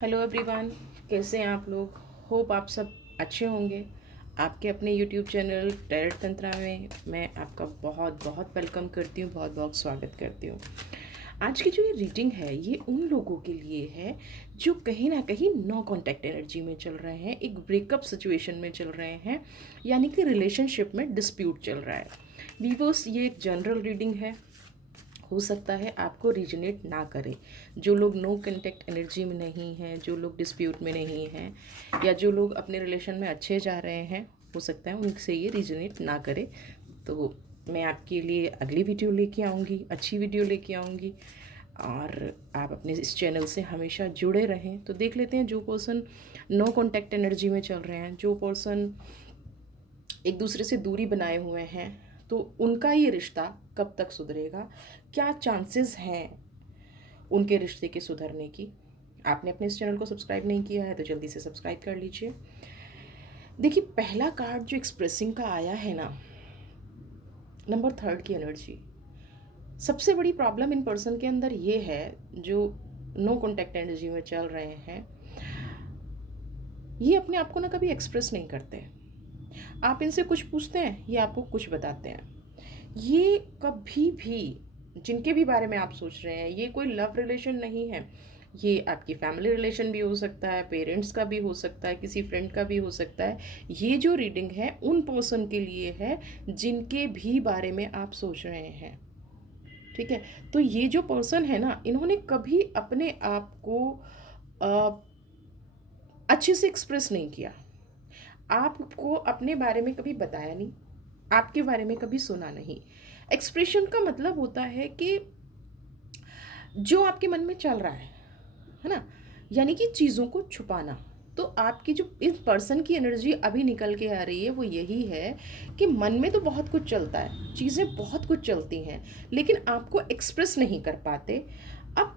Hello everyone, कैसे हैं आप लोग। होप आप सब अच्छे होंगे। आपके अपने यूट्यूब चैनल टैरेट तंत्रा में मैं आपका बहुत बहुत वेलकम करती हूँ, बहुत बहुत स्वागत करती हूँ। आज की जो ये रीडिंग है ये उन लोगों के लिए है जो कहीं ना कहीं नो कांटेक्ट एनर्जी में चल रहे हैं, एक ब्रेकअप सिचुएशन में चल रहे हैं, यानी कि रिलेशनशिप में डिस्प्यूट चल रहा है। वीवर्स, ये एक जनरल रीडिंग है, हो सकता है आपको रिजनेट ना करे। जो लोग नो कांटेक्ट एनर्जी में नहीं हैं, जो लोग डिस्प्यूट में नहीं हैं, या जो लोग अपने रिलेशन में अच्छे जा रहे हैं, हो सकता है उनसे ये रिजनेट ना करे। तो मैं आपके लिए अगली वीडियो लेके आऊँगी, अच्छी वीडियो लेके आऊँगी, और आप अपने इस चैनल से हमेशा जुड़े रहें। तो देख लेते हैं, जो पर्सन नो कांटेक्ट एनर्जी में चल रहे हैं, जो पर्सन एक दूसरे से दूरी बनाए हुए हैं, तो उनका ये रिश्ता कब तक सुधरेगा, क्या चांसेस हैं उनके रिश्ते के सुधरने की। आपने अपने इस चैनल को सब्सक्राइब नहीं किया है तो जल्दी से सब्सक्राइब कर लीजिए। देखिए, पहला कार्ड जो एक्सप्रेसिंग का आया है ना, नंबर 3 की एनर्जी। सबसे बड़ी प्रॉब्लम इन पर्सन के अंदर ये है जो नो कॉन्टैक्ट एनर्जी में चल रहे हैं, ये अपने आप को ना कभी एक्सप्रेस नहीं करते। आप इनसे कुछ पूछते हैं, ये आपको कुछ बताते हैं। ये कभी भी, जिनके भी बारे में आप सोच रहे हैं, ये कोई लव रिलेशन नहीं है, ये आपकी फैमिली रिलेशन भी हो सकता है, पेरेंट्स का भी हो सकता है, किसी फ्रेंड का भी हो सकता है। ये जो रीडिंग है उन पर्सन के लिए है जिनके भी बारे में आप सोच रहे हैं, ठीक है। तो ये जो पर्सन है ना, इन्होंने कभी अपने आप को अच्छे से एक्सप्रेस नहीं किया, आपको अपने बारे में कभी बताया नहीं, आपके बारे में कभी सुना नहीं। एक्सप्रेशन का मतलब होता है कि जो आपके मन में चल रहा है ना, यानी कि चीज़ों को छुपाना। तो आपकी जो इस पर्सन की एनर्जी अभी निकल के आ रही है वो यही है कि मन में तो बहुत कुछ चलता है, चीज़ें बहुत कुछ चलती हैं, लेकिन आपको एक्सप्रेस नहीं कर पाते। अब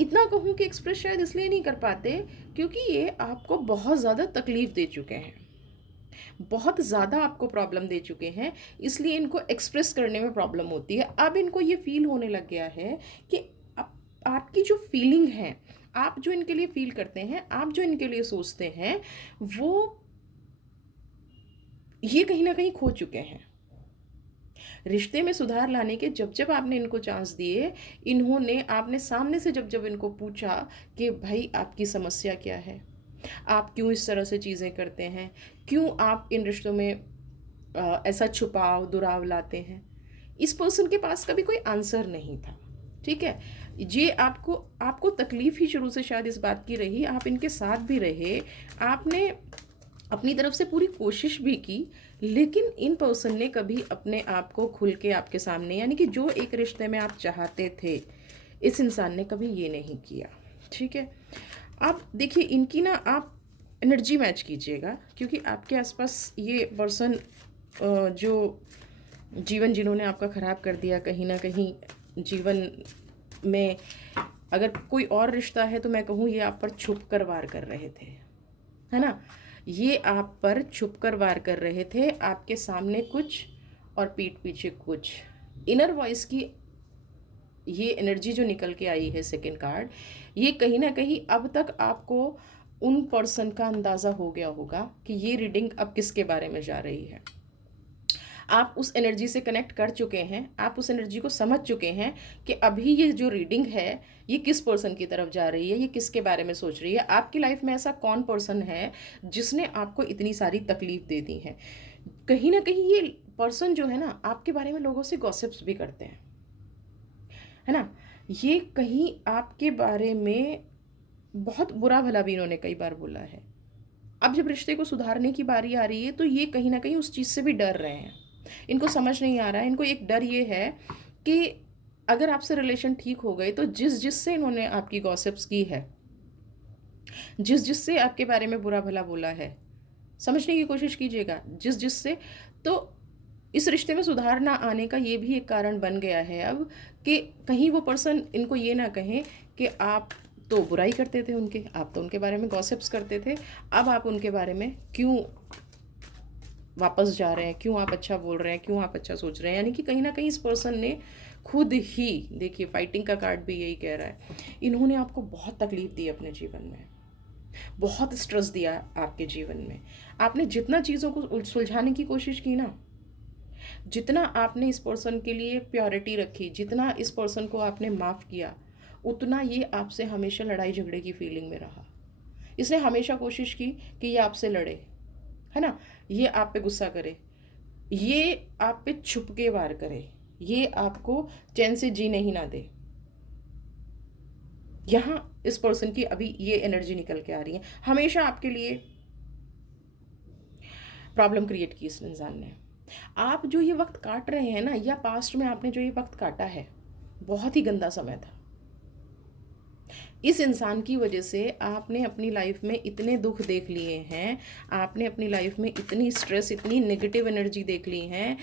इतना कहूँ कि एक्सप्रेस शायद इसलिए नहीं कर पाते क्योंकि ये आपको बहुत ज़्यादा तकलीफ़ दे चुके हैं, बहुत ज़्यादा आपको प्रॉब्लम दे चुके हैं, इसलिए इनको एक्सप्रेस करने में प्रॉब्लम होती है। अब इनको ये फील होने लग गया है कि आपकी जो फीलिंग है, आप जो इनके लिए फील करते हैं, आप जो इनके लिए सोचते हैं, वो ये कहीं ना कहीं खो चुके हैं। रिश्ते में सुधार लाने के जब जब आपने इनको चांस दिए, इन्होंने, आपने सामने से जब जब इनको पूछा कि भाई आपकी समस्या क्या है, आप क्यों इस तरह से चीज़ें करते हैं, क्यों आप इन रिश्तों में ऐसा छुपाव दुराव लाते हैं, इस पर्सन के पास कभी कोई आंसर नहीं था, ठीक है। ये आपको आपको तकलीफ़ ही शुरू से शायद इस बात की रही, आप इनके साथ भी रहे, आपने अपनी तरफ से पूरी कोशिश भी की, लेकिन इन पर्सन ने कभी अपने आप को खुल के आपके सामने, यानी कि जो एक रिश्ते में आप चाहते थे, इस इंसान ने कभी ये नहीं किया, ठीक है। अब देखिए, इनकी ना आप एनर्जी मैच कीजिएगा, क्योंकि आपके आसपास ये पर्सन जो जीवन जिन्होंने आपका ख़राब कर दिया, कहीं ना कहीं जीवन में अगर कोई और रिश्ता है तो मैं कहूँ ये आप पर छुप कर वार कर रहे थे, है ना। ये आप पर छुप कर वार कर रहे थे, आपके सामने कुछ और पीठ पीछे कुछ। इनर वॉइस की ये एनर्जी जो निकल के आई है, सेकंड कार्ड, ये कहीं ना कहीं अब तक आपको उन पर्सन का अंदाज़ा हो गया होगा कि ये रीडिंग अब किसके बारे में जा रही है। आप उस एनर्जी से कनेक्ट कर चुके हैं, आप उस एनर्जी को समझ चुके हैं कि अभी ये जो रीडिंग है ये किस पर्सन की तरफ जा रही है, ये किसके बारे में सोच रही है। आपकी लाइफ में ऐसा कौन पर्सन है जिसने आपको इतनी सारी तकलीफ दे दी है। कहीं ना कहीं ये पर्सन जो है ना, आपके बारे में लोगों से गॉसिप्स भी करते हैं, है ना। ये कहीं आपके बारे में बहुत बुरा भला भी इन्होंने कई बार बोला है। अब जब रिश्ते को सुधारने की बारी आ रही है तो ये कहीं ना कहीं उस चीज़ से भी डर रहे हैं। इनको समझ नहीं आ रहा है, इनको एक डर ये है कि अगर आपसे रिलेशन ठीक हो गए तो जिस जिससे इन्होंने आपकी गॉसिप्स की है, जिस जिससे आपके बारे में बुरा भला बोला है, समझने की कोशिश कीजिएगा, जिस जिससे, तो इस रिश्ते में सुधार ना आने का ये भी एक कारण बन गया है अब, कि कहीं वो पर्सन इनको ये ना कहें कि आप तो बुराई करते थे उनके, आप तो उनके बारे में गॉसिप्स करते थे, अब आप उनके बारे में क्यों वापस जा रहे हैं, क्यों आप अच्छा बोल रहे हैं, क्यों आप अच्छा सोच रहे हैं। यानी कि कहीं ना कहीं इस पर्सन ने खुद ही, देखिए फाइटिंग का कार्ड भी यही कह रहा है, इन्होंने आपको बहुत तकलीफ दी अपने जीवन में, बहुत स्ट्रेस दिया आपके जीवन में। आपने जितना चीज़ों को सुलझाने की कोशिश की ना, जितना आपने इस पर्सन के लिए प्योरिटी रखी, जितना इस पर्सन को आपने माफ़ किया, उतना ये आपसे हमेशा लड़ाई झगड़े की फीलिंग में रहा। इसने हमेशा कोशिश की कि ये आपसे लड़े, है ना, ये आप पे गुस्सा करे, ये आप पे छुप के वार करे, ये आपको चैन से जीने ही ना दे। यहाँ इस पर्सन की अभी ये एनर्जी निकल के आ रही है, हमेशा आपके लिए प्रॉब्लम क्रिएट की इस इंसान ने। आप जो ये वक्त काट रहे हैं ना, या पास्ट में आपने जो ये वक्त काटा है, बहुत ही गंदा समय था। इस इंसान की वजह से आपने अपनी लाइफ में इतने दुख देख लिए हैं, आपने अपनी लाइफ में इतनी स्ट्रेस, इतनी नेगेटिव एनर्जी देख ली हैं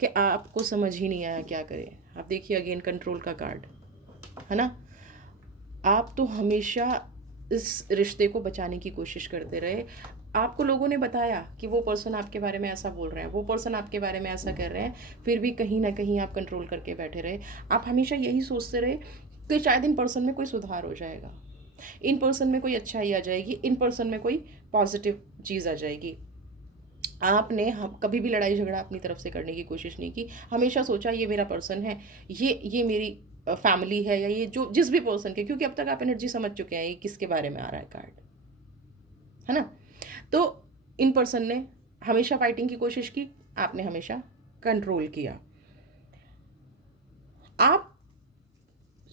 कि आपको समझ ही नहीं आया क्या करें। आप देखिए अगेन कंट्रोल का कार्ड, है ना। आप तो हमेशा इस रिश्ते को बचाने की कोशिश करते रहे। आपको लोगों ने बताया कि वो पर्सन आपके बारे में ऐसा बोल रहे हैं, वो पर्सन आपके बारे में ऐसा कर रहे हैं, फिर भी कहीं ना कहीं आप कंट्रोल करके बैठे रहे। आप हमेशा यही सोचते रहे कि शायद इन पर्सन में कोई सुधार हो जाएगा, इन पर्सन में कोई अच्छाई आ जाएगी, इन पर्सन में कोई पॉजिटिव चीज़ आ जाएगी। आपने हम कभी भी लड़ाई झगड़ा अपनी तरफ से करने की कोशिश नहीं की। हमेशा सोचा ये मेरा पर्सन है, ये मेरी फैमिली है, या ये जो जिस भी पर्सन के, क्योंकि अब तक आप एनर्जी समझ चुके हैं ये किसके बारे में आ रहा है कार्ड, है ना। तो इन पर्सन ने हमेशा फाइटिंग की कोशिश की, आपने हमेशा कंट्रोल किया। आप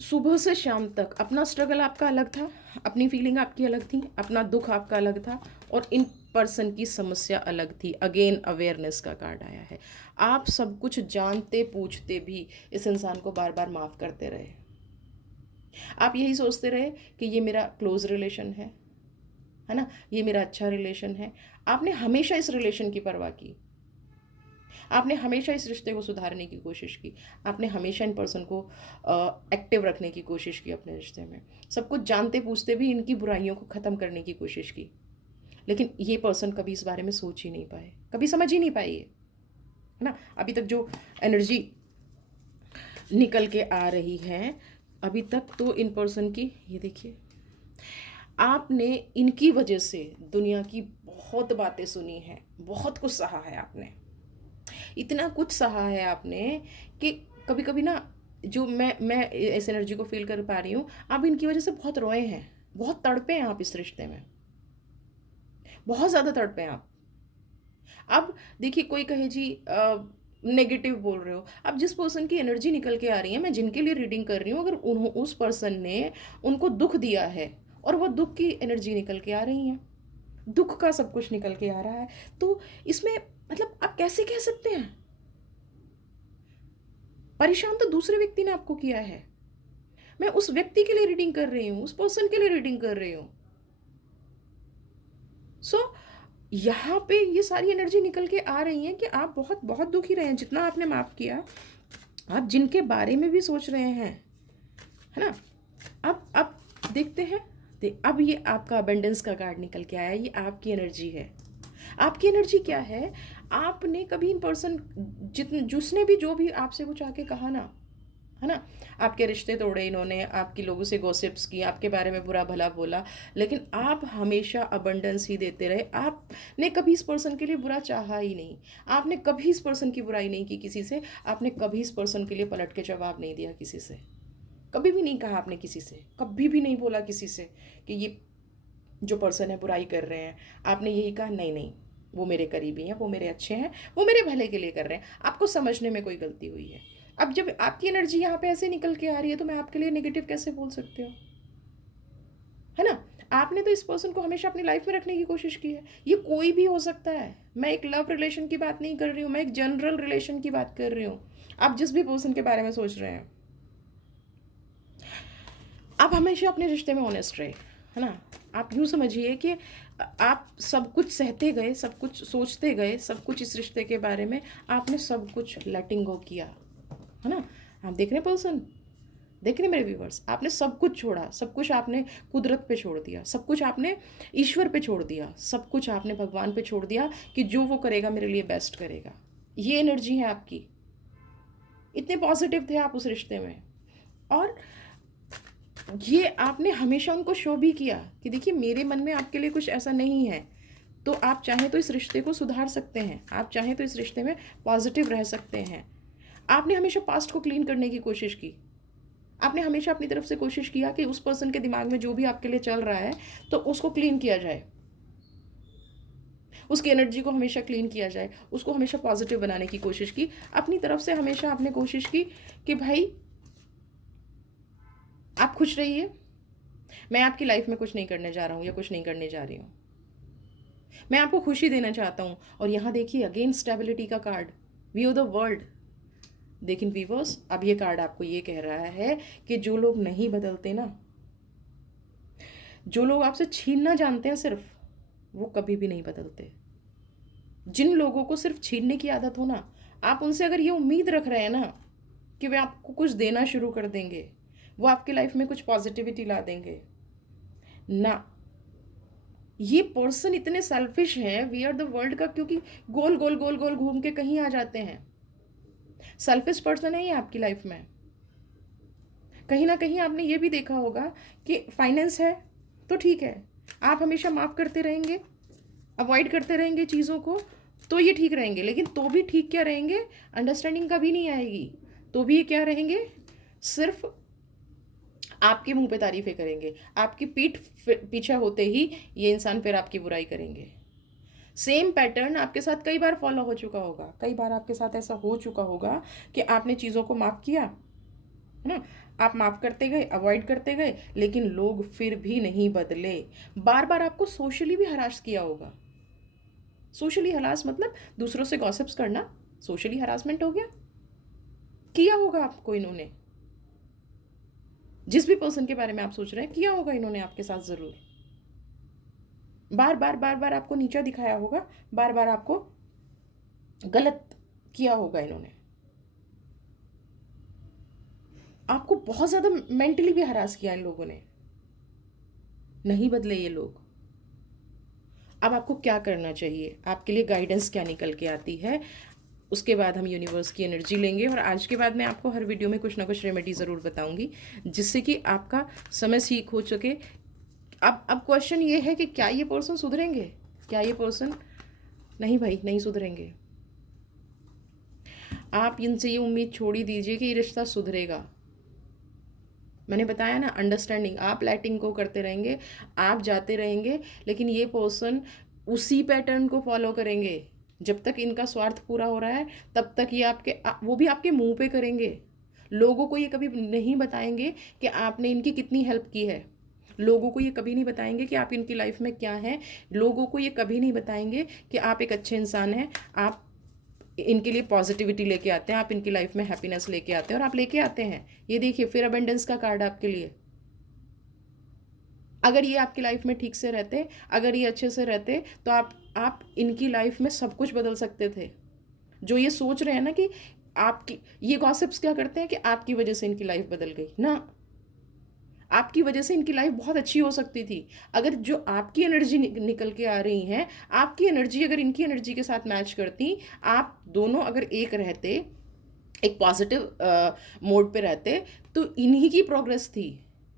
सुबह से शाम तक अपना स्ट्रगल आपका अलग था, अपनी फीलिंग आपकी अलग थी, अपना दुख आपका अलग था, और इन पर्सन की समस्या अलग थी। अगेन अवेयरनेस का कार्ड आया है। आप सब कुछ जानते पूछते भी इस इंसान को बार बार माफ़ करते रहे। आप यही सोचते रहे कि ये मेरा क्लोज रिलेशन है ना, ये मेरा अच्छा रिलेशन है। आपने हमेशा इस रिलेशन की परवाह की, आपने हमेशा इस रिश्ते को सुधारने की कोशिश की, आपने हमेशा इन पर्सन को एक्टिव रखने की कोशिश की अपने रिश्ते में। सब कुछ जानते पूछते भी इनकी बुराइयों को ख़त्म करने की कोशिश की, लेकिन ये पर्सन कभी इस बारे में सोच ही नहीं पाए, कभी समझ ही नहीं पाए ये, है ना। अभी तक जो एनर्जी निकल के आ रही है अभी तक, तो इन पर्सन की, ये देखिए, आपने इनकी वजह से दुनिया की बहुत बातें सुनी हैं, बहुत कुछ सहा है आपने, इतना कुछ सहा है आपने कि कभी कभी ना, जो मैं इस एनर्जी को फील कर पा रही हूँ, आप इनकी वजह से बहुत रोए हैं, बहुत तड़पे हैं आप इस रिश्ते में, बहुत ज़्यादा तड़पे हैं आप। अब देखिए कोई कहे जी नेगेटिव बोल रहे हो, अब जिस पर्सन की एनर्जी निकल के आ रही है, मैं जिनके लिए रीडिंग कर रही हूँ, अगर उस पर्सन ने उनको दुख दिया है और वो दुख की एनर्जी निकल के आ रही है, दुख का सब कुछ निकल के आ रहा है, तो इसमें मतलब आप कैसे कह सकते हैं, परेशान तो दूसरे व्यक्ति ने आपको किया है। मैं उस व्यक्ति के लिए रीडिंग कर रही हूँ, उस पर्सन के लिए रीडिंग कर रही हूँ। सो यहाँ पे ये सारी एनर्जी निकल के आ रही है कि आप बहुत बहुत दुखी रहे हैं, जितना आपने माफ़ किया, आप जिनके बारे में भी सोच रहे हैं, है ना। अब देखते हैं, अब ये आपका अबेंडेंस का कार्ड निकल के आया, ये आपकी एनर्जी है। आपकी एनर्जी क्या है, आपने कभी इन पर्सन जिसने भी जो भी आपसे कुछ आके कहा ना, है ना, आपके रिश्ते तोड़े इन्होंने, आपकी लोगों से गॉसिप्स की, आपके बारे में बुरा भला बोला, लेकिन आप हमेशा अबंडेंस ही देते रहे। आपने कभी इस पर्सन के लिए बुरा चाहा ही नहीं, आपने कभी इस पर्सन की बुराई नहीं की किसी से, आपने कभी इस पर्सन के लिए पलट के जवाब नहीं दिया किसी से, कभी भी नहीं कहा आपने किसी से, कभी भी नहीं बोला किसी से कि ये जो पर्सन है बुराई कर रहे हैं। आपने यही कहा नहीं नहीं, वो मेरे करीबी हैं, वो मेरे अच्छे हैं, वो मेरे भले के लिए कर रहे हैं, आपको समझने में कोई गलती हुई है। अब जब आपकी एनर्जी यहाँ पे ऐसे निकल के आ रही है, तो मैं आपके लिए नेगेटिव कैसे बोल सकती हूँ, है ना। आपने तो इस पर्सन को हमेशा अपनी लाइफ में रखने की कोशिश की है, ये कोई भी हो सकता है। मैं एक लव रिलेशन की बात नहीं कर रही हूँ, मैं एक जनरल रिलेशन की बात कर रही हूँ। आप जिस भी पर्सन के बारे में सोच रहे हैं, आप हमेशा अपने रिश्ते में ऑनेस्ट रहे, है ना। आप यूँ समझिए कि आप सब कुछ सहते गए, सब कुछ सोचते गए, सब कुछ इस रिश्ते के बारे में आपने सब कुछ लेटिंग गो किया, है ना। आप देख रहे हैं पर्सन, देख रहे हैं मेरे व्यूवर्स, आपने सब कुछ छोड़ा, सब कुछ आपने कुदरत पे छोड़ दिया, सब कुछ आपने ईश्वर पे छोड़ दिया, सब कुछ आपने भगवान पे छोड़ दिया कि जो वो करेगा मेरे लिए बेस्ट करेगा। ये एनर्जी है आपकी। इतने पॉजिटिव थे आप उस रिश्ते में। और ये आपने हमेशा उनको शो भी किया कि देखिए मेरे मन में आपके लिए कुछ ऐसा नहीं है, तो आप चाहें तो इस रिश्ते को सुधार सकते हैं, आप चाहें तो इस रिश्ते में पॉजिटिव रह सकते हैं। आपने हमेशा पास्ट को क्लीन करने की कोशिश की। आपने हमेशा अपनी तरफ से कोशिश किया कि उस पर्सन के दिमाग में जो भी आपके लिए चल रहा है तो उसको क्लीन किया जाए, उसकी एनर्जी को हमेशा क्लीन किया जाए, उसको हमेशा पॉजिटिव बनाने की कोशिश की। अपनी तरफ से हमेशा आपने कोशिश की कि भाई आप खुश रहिए, मैं आपकी लाइफ में कुछ नहीं करने जा रहा हूँ या कुछ नहीं करने जा रही हूँ, मैं आपको खुशी देना चाहता हूँ। और यहाँ देखिए अगेन स्टेबिलिटी का card, we are the world. लेकिन वीवर्स, अब ये कार्ड आपको ये कह रहा है कि जो लोग नहीं बदलते ना, जो लोग आपसे छीनना जानते हैं सिर्फ, वो कभी भी नहीं बदलते। जिन लोगों को सिर्फ छीनने की आदत हो ना, आप उनसे अगर ये उम्मीद रख रहे हैं ना कि वे आपको कुछ देना शुरू कर देंगे, वो आपकी लाइफ में कुछ पॉजिटिविटी ला देंगे ना, ये पर्सन इतने सेल्फिश हैं, वी आर द वर्ल्ड का, क्योंकि गोल गोल गोल गोल घूम के कहीं आ जाते हैं। सेल्फिश पर्सन है ये आपकी लाइफ में। कहीं ना कहीं आपने ये भी देखा होगा कि फाइनेंस है तो ठीक है, आप हमेशा माफ़ करते रहेंगे, अवॉइड करते रहेंगे चीज़ों को, तो ये ठीक रहेंगे। लेकिन तो भी ठीक क्या रहेंगे, अंडरस्टैंडिंग कभी नहीं आएगी, तो भी ये क्या रहेंगे, सिर्फ आपके मुंह पे तारीफ़ें करेंगे, आपकी पीठ पीछे होते ही ये इंसान फिर आपकी बुराई करेंगे। सेम पैटर्न आपके साथ कई बार फॉलो हो चुका होगा, कई बार आपके साथ ऐसा हो चुका होगा कि आपने चीज़ों को माफ़ किया, है ना, आप माफ़ करते गए, अवॉइड करते गए, लेकिन लोग फिर भी नहीं बदले। बार बार आपको सोशली भी हरास किया होगा। सोशली हरास मतलब दूसरों से गॉसिप्स करना सोशली हरासमेंट हो गया, किया होगा आपको इन्होंने। जिस भी पर्सन के बारे में आप सोच रहे हैं, किया होगा इन्होंने आपके साथ ज़रूर। बार बार बार बार आपको नीचा दिखाया होगा, बार बार आपको गलत किया होगा इन्होंने, आपको बहुत ज़्यादा मेंटली भी हरास किया इन लोगों ने। नहीं बदले ये लोग। अब आपको क्या करना चाहिए, आपके लिए गाइडेंस क्या निकल के आती है, उसके बाद हम यूनिवर्स की एनर्जी लेंगे। और आज के बाद मैं आपको हर वीडियो में कुछ ना कुछ रेमेडी ज़रूर बताऊंगी, जिससे कि आपका समय सीख हो सके। अब क्वेश्चन ये है कि क्या ये पर्सन सुधरेंगे, क्या ये पर्सन, नहीं भाई नहीं सुधरेंगे। आप इनसे ये उम्मीद छोड़ ही दीजिए कि ये रिश्ता सुधरेगा। मैंने बताया ना, अंडरस्टैंडिंग, आप लेटिंग को करते रहेंगे, आप जाते रहेंगे, लेकिन ये पर्सन उसी पैटर्न को फॉलो करेंगे। जब तक इनका स्वार्थ पूरा हो रहा है तब तक ये वो भी आपके मुंह पे करेंगे। लोगों को ये कभी नहीं बताएंगे कि आपने इनकी कितनी हेल्प की है, लोगों को ये कभी नहीं बताएंगे कि आप इनकी लाइफ में क्या हैं, लोगों को ये कभी नहीं बताएंगे कि आप एक अच्छे इंसान हैं, आप इनके लिए पॉजिटिविटी लेके आते हैं, आप इनकी लाइफ में हैप्पीनेस लेके आते हैं, और आप लेके आते हैं। ये देखिए फिर अबेंडेंस का कार्ड आपके लिए। अगर ये आपकी लाइफ में ठीक से रहते, अगर ये अच्छे से रहते, तो आप इनकी लाइफ में सब कुछ बदल सकते थे। जो ये सोच रहे हैं ना कि आपकी, ये गॉसिप्स क्या करते हैं कि आपकी वजह से इनकी लाइफ बदल गई ना, आपकी वजह से इनकी लाइफ बहुत अच्छी हो सकती थी। अगर जो आपकी एनर्जी निकल के आ रही हैं, आपकी एनर्जी अगर इनकी एनर्जी के साथ मैच करती, आप दोनों अगर एक रहते, एक पॉजिटिव मोड पे रहते, तो इन्हीं की प्रोग्रेस थी।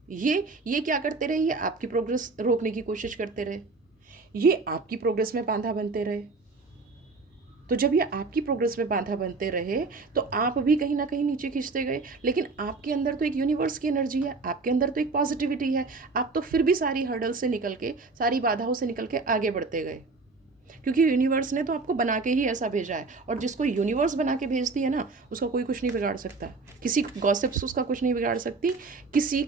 ये क्या करते रहे, ये आपकी प्रोग्रेस रोकने की कोशिश करते रहे, ये आपकी प्रोग्रेस में बांधा बनते रहे। तो जब ये आपकी प्रोग्रेस में बाधा बनते रहे तो आप भी कहीं ना कहीं नीचे खींचते गए। लेकिन आपके अंदर तो एक यूनिवर्स की एनर्जी है, आपके अंदर तो एक पॉजिटिविटी है, आप तो फिर भी सारी हर्डल से निकल के, सारी बाधाओं से निकल के आगे बढ़ते गए, क्योंकि यूनिवर्स ने तो आपको बना के ही ऐसा भेजा है। और जिसको यूनिवर्स बना के भेजती है ना, उसका कोई कुछ नहीं बिगाड़ सकता। किसी गॉसिप्स उसका कुछ नहीं बिगाड़ सकती, किसी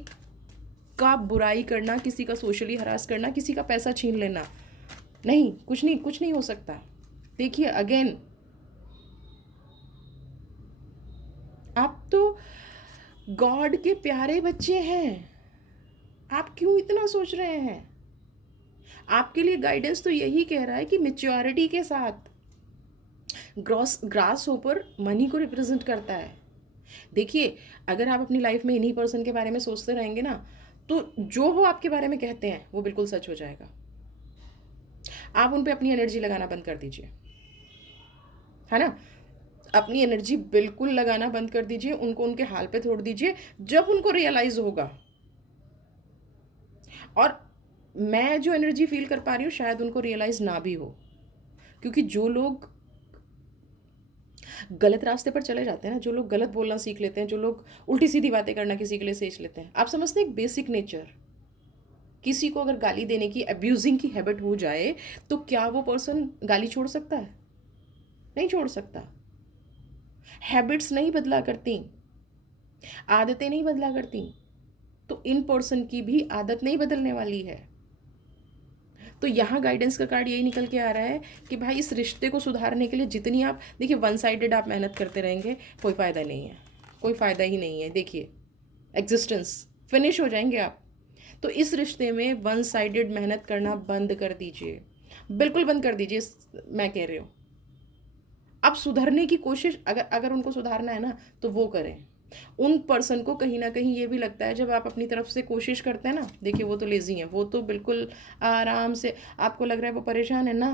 का बुराई करना, किसी का सोशली हरास करना, किसी का पैसा छीन लेना, नहीं, कुछ नहीं हो सकता। देखिए अगेन, आप तो गॉड के प्यारे बच्चे हैं, आप क्यों इतना सोच रहे हैं। आपके लिए गाइडेंस तो यही कह रहा है कि मैच्योरिटी के साथ, ग्रास ऊपर मनी को रिप्रेजेंट करता है। देखिए अगर आप अपनी लाइफ में इन्हीं पर्सन के बारे में सोचते रहेंगे ना, तो जो वो आपके बारे में कहते हैं वो बिल्कुल सच हो जाएगा। आप उन पे अपनी एनर्जी लगाना बंद कर दीजिए, है ना। अपनी एनर्जी बिल्कुल लगाना बंद कर दीजिए, उनको उनके हाल पे छोड़ दीजिए। जब उनको रियलाइज़ होगा, और मैं जो एनर्जी फ़ील कर पा रही हूँ शायद उनको रियलाइज़ ना भी हो, क्योंकि जो लोग गलत रास्ते पर चले जाते हैं ना, जो लोग गलत बोलना सीख लेते हैं, जो लोग उल्टी-सीधी बातें करना किसी के लिए सीख लेते हैं, आप समझते हैं एक बेसिक नेचर, किसी को अगर गाली देने की, अब्यूज़िंग की हैबिट हो जाए, तो क्या वो पर्सन गाली छोड़ सकता है? नहीं छोड़ सकता। हैबिट्स नहीं बदला करती, आदतें नहीं बदला करती, तो इन पर्सन की भी आदत नहीं बदलने वाली है। तो यहाँ गाइडेंस का कार्ड यही निकल के आ रहा है कि भाई इस रिश्ते को सुधारने के लिए जितनी आप देखिए, वन साइडेड आप मेहनत करते रहेंगे, कोई फ़ायदा नहीं है, कोई फ़ायदा ही नहीं है। देखिए, एग्जिस्टेंस फिनिश हो जाएंगे आप। तो इस रिश्ते में वन साइडेड मेहनत करना बंद कर दीजिए, बिल्कुल बंद कर दीजिए। मैं कह रही हूँ, आप सुधरने की कोशिश, अगर अगर उनको सुधारना है ना, तो वो करें। उन पर्सन को कहीं ना कहीं ये भी लगता है, जब आप अपनी तरफ से कोशिश करते हैं ना, देखिए वो तो लेज़ी हैं, वो तो बिल्कुल आराम से, आपको लग रहा है वो परेशान है ना,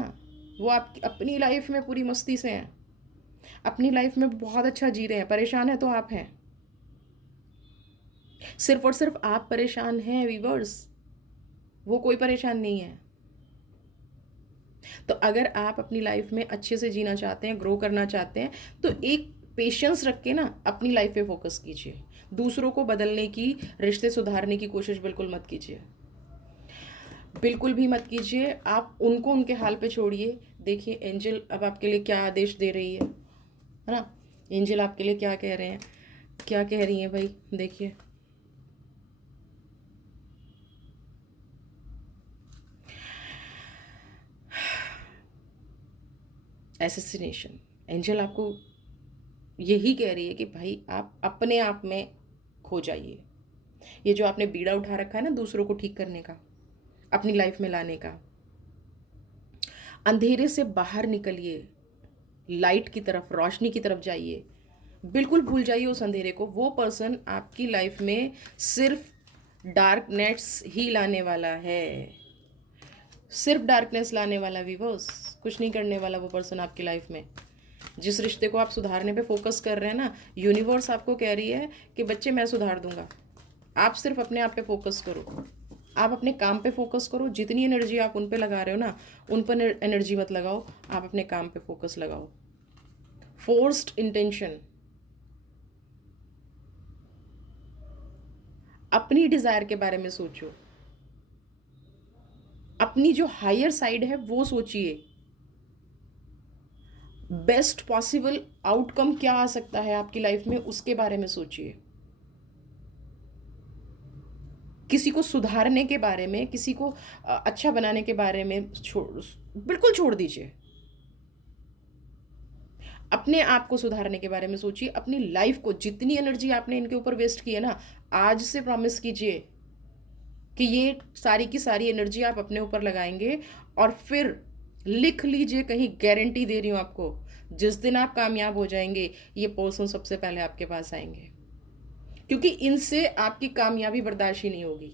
वो आप अपनी लाइफ में पूरी मस्ती से हैं, अपनी लाइफ में बहुत अच्छा जी रहे हैं। परेशान है तो आप हैं, सिर्फ और सिर्फ आप परेशान हैं वीवर्स, वो कोई परेशान नहीं है। तो अगर आप अपनी लाइफ में अच्छे से जीना चाहते हैं, ग्रो करना चाहते हैं, तो एक पेशेंस रख के ना अपनी लाइफ पे फोकस कीजिए। दूसरों को बदलने की, रिश्ते सुधारने की कोशिश बिल्कुल मत कीजिए, बिल्कुल भी मत कीजिए। आप उनको उनके हाल पे छोड़िए। देखिए एंजल अब आपके लिए क्या आदेश दे रही है ना, एंजल आपके लिए क्या कह रहे हैं, क्या कह रही हैं भाई, देखिए। एसेसिनेशन, एंजल आपको यही कह रही है कि भाई आप अपने आप में खो जाइए। ये जो आपने बीड़ा उठा रखा है ना दूसरों को ठीक करने का, अपनी लाइफ में लाने का, अंधेरे से बाहर निकलिए, लाइट की तरफ, रोशनी की तरफ जाइए। बिल्कुल भूल जाइए उस अंधेरे को। वो पर्सन आपकी लाइफ में सिर्फ डार्कनेस ही लाने वाला है, सिर्फ डार्कनेस लाने वाला। वीवर्स, कुछ नहीं करने वाला वो पर्सन आपकी लाइफ में। जिस रिश्ते को आप सुधारने पे फोकस कर रहे हैं ना, यूनिवर्स आपको कह रही है कि बच्चे मैं सुधार दूंगा, आप सिर्फ अपने आप पे फोकस करो, आप अपने काम पे फोकस करो। जितनी एनर्जी आप उन पे लगा रहे हो ना, उन पर एनर्जी मत लगाओ, आप अपने काम पे फोकस लगाओ। फोर्स्ड इंटेंशन, अपनी डिज़ायर के बारे में सोचो, अपनी जो हायर साइड है वो सोचिए। बेस्ट पॉसिबल आउटकम क्या आ सकता है आपकी लाइफ में, उसके बारे में सोचिए। किसी को सुधारने के बारे में, किसी को अच्छा बनाने के बारे में बिल्कुल छोड़ दीजिए। अपने आप को सुधारने के बारे में सोचिए। अपनी लाइफ को, जितनी एनर्जी आपने इनके ऊपर वेस्ट की है ना, आज से प्रॉमिस कीजिए कि ये सारी की सारी एनर्जी आप अपने ऊपर लगाएंगे। और फिर लिख लीजिए, कहीं गारंटी दे रही हूँ आपको, जिस दिन आप कामयाब हो जाएंगे, ये पर्सन सबसे पहले आपके पास आएंगे, क्योंकि इनसे आपकी कामयाबी बर्दाश्त ही नहीं होगी।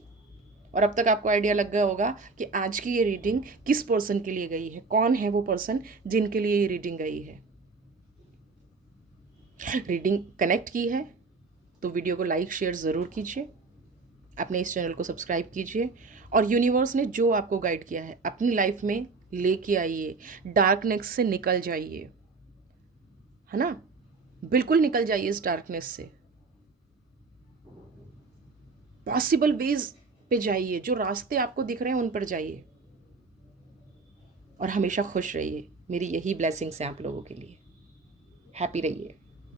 और अब तक आपको आइडिया लग गया होगा कि आज की ये रीडिंग किस पर्सन के लिए गई है, कौन है वो पर्सन जिनके लिए ये रीडिंग गई है। रीडिंग कनेक्ट की है तो वीडियो को लाइक शेयर ज़रूर कीजिए, अपने इस चैनल को सब्सक्राइब कीजिए, और यूनिवर्स ने जो आपको गाइड किया है अपनी लाइफ में लेके आइए। डार्कनेस से निकल जाइए, है ना, बिल्कुल निकल जाइए इस डार्कनेस से। पॉसिबल वेज पे जाइए, जो रास्ते आपको दिख रहे हैं उन पर जाइए, और हमेशा खुश रहिए। मेरी यही ब्लेसिंग्स हैं आप लोगों के लिए। हैप्पी रहिए।